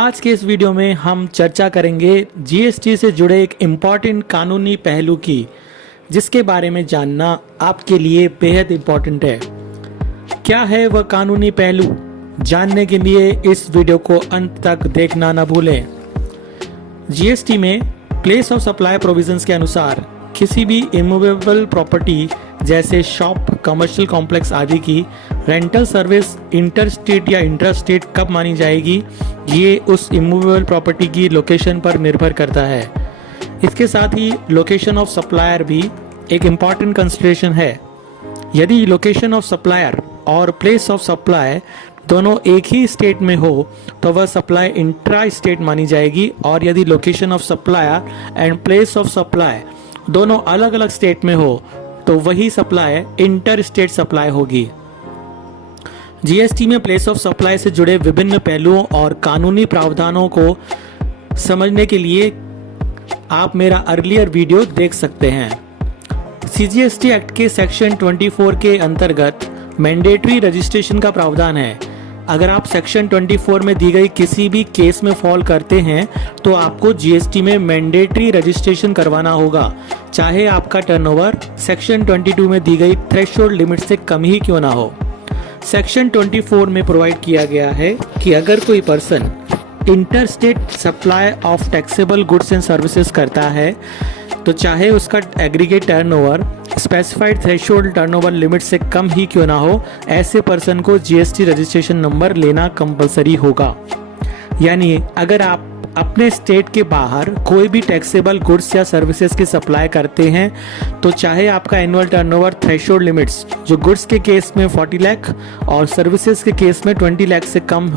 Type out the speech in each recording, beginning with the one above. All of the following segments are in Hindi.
आज के इस वीडियो में हम चर्चा करेंगे जीएसटी से जुड़े एक इम्पॉर्टेंट कानूनी पहलू की, जिसके बारे में जानना आपके लिए बेहद इम्पॉर्टेंट है। क्या है वह कानूनी पहलू? जानने के लिए इस वीडियो को अंत तक देखना न भूलें। जीएसटी में प्लेस ऑफ सप्लाई प्रोविजंस के अनुसार किसी भी इमूवेबल प्रॉपर्टी जैसे शॉप, कमर्शियल कॉम्प्लेक्स आदि की रेंटल सर्विस इंटर स्टेट या इंटर स्टेट कब मानी जाएगी, ये उस इमूवेबल प्रॉपर्टी की लोकेशन पर निर्भर करता है। इसके साथ ही लोकेशन ऑफ सप्लायर भी एक इम्पॉर्टेंट कंसिडरेशन है। यदि लोकेशन ऑफ सप्लायर और प्लेस ऑफ सप्लाई दोनों एक ही स्टेट में हो तो वह सप्लाई इंट्रा स्टेट मानी जाएगी, और यदि location of supplier and place of supply दोनों अलग अलग स्टेट में हो तो वही सप्लाई इंटर स्टेट सप्लाई होगी। जीएसटी में प्लेस ऑफ सप्लाई से जुड़े विभिन्न पहलुओं और कानूनी प्रावधानों को समझने के लिए आप मेरा अर्लियर वीडियो देख सकते हैं। सीजीएसटी एक्ट के सेक्शन 24 के अंतर्गत मैंडेटरी रजिस्ट्रेशन का प्रावधान है। अगर आप सेक्शन 24 में दी गई किसी भी केस में फॉल करते हैं तो आपको जीएसटी में मैंडेटरी रजिस्ट्रेशन करवाना होगा, चाहे आपका टर्नओवर सेक्शन 22 में दी गई थ्रेशोल्ड लिमिट से कम ही क्यों ना हो। सेक्शन 24 में प्रोवाइड किया गया है कि अगर कोई person interstate supply of taxable goods and services करता है तो चाहे उसका aggregate turnover specified threshold turnover limit से कम ही क्यों ना हो, ऐसे पर्सन को जीएसटी रजिस्ट्रेशन नंबर लेना कंपलसरी होगा। यानी अगर आप अपने स्टेट के बाहर कोई भी टैक्सेबल गुड्स या सर्विसेज की सप्लाई करते हैं तो चाहे आपका एनुअल टर्नओवर थ्रेशोल्ड लिमिट्स जो गुड्स के केस में 40 लाख और सर्विसेज के केस में 20 लाख से कम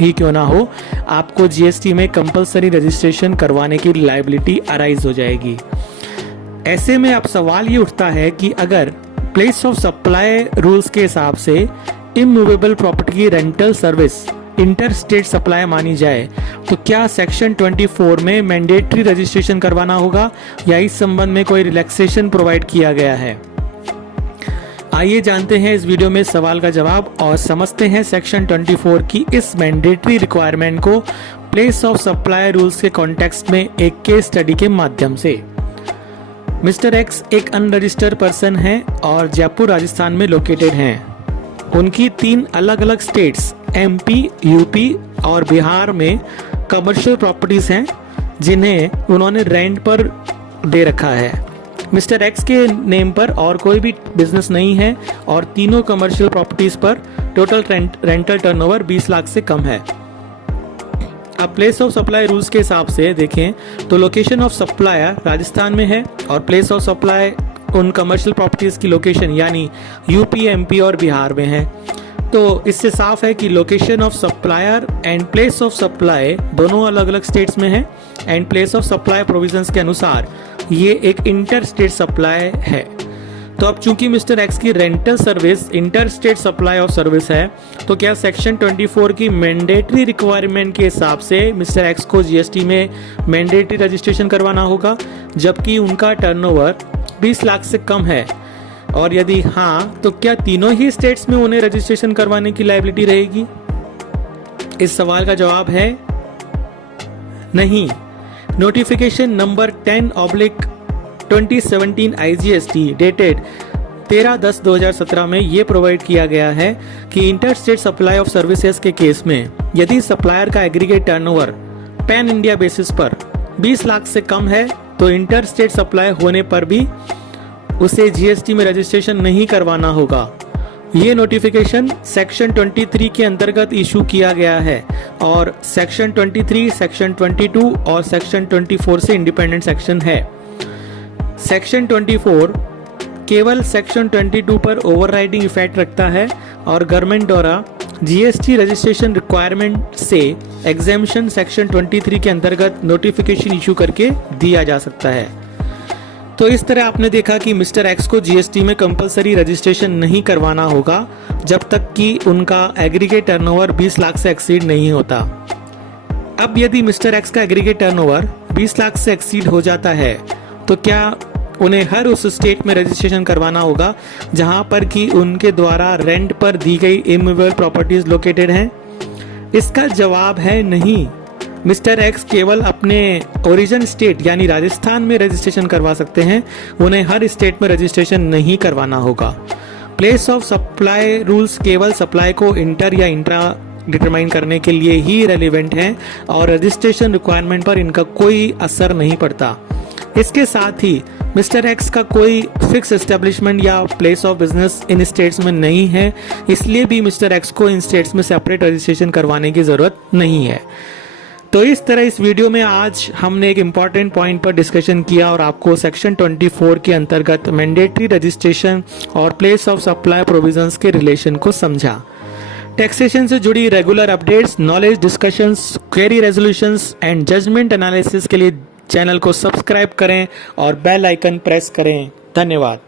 ही क्यों ना हो, आपको जीएसटी में कंपलसरी रजिस्ट्रेशन करवाने की लायबिलिटी अराइज हो जाएगी। ऐसे में अब सवाल ये उठता है कि अगर प्लेस ऑफ सप्लाई रूल्स के हिसाब से इमूवेबल प्रॉपर्टी की rental service inter state supply मानी जाए तो क्या सेक्शन 24 में मैंडेटरी रजिस्ट्रेशन करवाना होगा या इस संबंध में कोई रिलैक्सेशन प्रोवाइड किया गया है? आइए जानते हैं इस वीडियो में सवाल का जवाब और समझते हैं सेक्शन 24 की इस मैंडेटरी रिक्वायरमेंट को प्लेस ऑफ सप्लाई रूल्स के कॉन्टेक्स्ट में एक केस स्टडी के माध्यम से। मिस्टर एक्स एक अनरजिस्टर्ड पर्सन है और जयपुर राजस्थान में लोकेटेड हैं। उनकी 3 अलग अलग स्टेट्स एमपी, यूपी और बिहार में कमर्शियल प्रॉपर्टीज हैं जिन्हें उन्होंने रेंट पर दे रखा है। मिस्टर एक्स के नेम पर और कोई भी बिजनेस नहीं है और तीनों कमर्शियल प्रॉपर्टीज पर टोटल रेंटल टर्नओवर 20 लाख से कम है। अब प्लेस ऑफ सप्लाई रूल्स के हिसाब से देखें तो लोकेशन ऑफ सप्लायर राजस्थान में है और प्लेस ऑफ सप्लाई उन कमर्शियल प्रॉपर्टीज की लोकेशन यानी यूपी, एमपी और बिहार में है। तो इससे साफ है कि location of supplier and place of supply दोनों अलग अलग स्टेट्स में है and place of supply provisions के अनुसार ये एक इंटर स्टेट सप्लाई है। तो अब चूंकि मिस्टर एक्स की rental service inter state supply of service है तो क्या सेक्शन 24 की मैंडेटरी रिक्वायरमेंट के हिसाब से मिस्टर एक्स को जीएसटी में मैंडेटरी रजिस्ट्रेशन करवाना होगा जबकि उनका टर्नओवर 20 लाख से कम है? और यदि हाँ तो क्या तीनों ही स्टेट्स में उन्हें रजिस्ट्रेशन करवाने की लायबिलिटी रहेगी? इस सवाल का जवाब है नहीं। नोटिफिकेशन नंबर 10/2017 IGST डेटेड 13/10/2017 में ये प्रोवाइड किया गया है कि inter state supply of services के केस में यदि सप्लायर का aggregate turnover pan India basis पर 20 लाख से कम है तो इंटर स्टेट सप्लाई होने पर भी उसे जीएसटी में रजिस्ट्रेशन नहीं करवाना होगा। ये नोटिफिकेशन सेक्शन 23 के अंतर्गत इशू किया गया है और सेक्शन 23, सेक्शन 22 और सेक्शन 24 से इंडिपेंडेंट सेक्शन है। सेक्शन 24 केवल सेक्शन 22 पर ओवरराइडिंग इफेक्ट रखता है और गवर्नमेंट द्वारा जीएसटी रजिस्ट्रेशन रिक्वायरमेंट से एग्जेम्पशन सेक्शन 23 के अंतर्गत नोटिफिकेशन इशू करके दिया जा सकता है। तो इस तरह आपने देखा कि मिस्टर एक्स को जीएसटी में कंपलसरी रजिस्ट्रेशन नहीं करवाना होगा जब तक कि उनका एग्रीगेट टर्नओवर 20 लाख से एक्सीड नहीं होता। अब यदि मिस्टर एक्स का एग्रीगेट टर्नओवर 20 लाख से एक्सीड हो जाता है तो क्या उन्हें हर उस स्टेट में रजिस्ट्रेशन करवाना होगा जहां पर कि उनके द्वारा रेंट पर दी गई इमूवेबल प्रॉपर्टीज लोकेटेड हैं? इसका जवाब है नहीं। मिस्टर एक्स केवल अपने ओरिजिन स्टेट यानी राजस्थान में रजिस्ट्रेशन करवा सकते हैं, उन्हें हर स्टेट में रजिस्ट्रेशन नहीं करवाना होगा। प्लेस ऑफ सप्लाई रूल्स केवल सप्लाई को इंटर या इंट्रा डिटरमाइन करने के लिए ही रेलिवेंट हैं और रजिस्ट्रेशन रिक्वायरमेंट पर इनका कोई असर नहीं पड़ता। इसके साथ ही मिस्टर एक्स का कोई फिक्स एस्टेब्लिशमेंट या place of business in states में नहीं है, इसलिए भी मिस्टर एक्स को इन स्टेट्स में सेपरेट रजिस्ट्रेशन करवाने की ज़रूरत नहीं है। तो इस तरह इस वीडियो में आज हमने एक इम्पॉर्टेंट पॉइंट पर डिस्कशन किया और आपको सेक्शन 24 के अंतर्गत मैंडेटरी रजिस्ट्रेशन और प्लेस ऑफ सप्लाई प्रोविजंस के रिलेशन को समझा। टैक्सेशन से जुड़ी regular updates, knowledge discussions, query resolutions and judgment analysis के लिए चैनल को सब्सक्राइब करें और बेल आइकन प्रेस करें। धन्यवाद।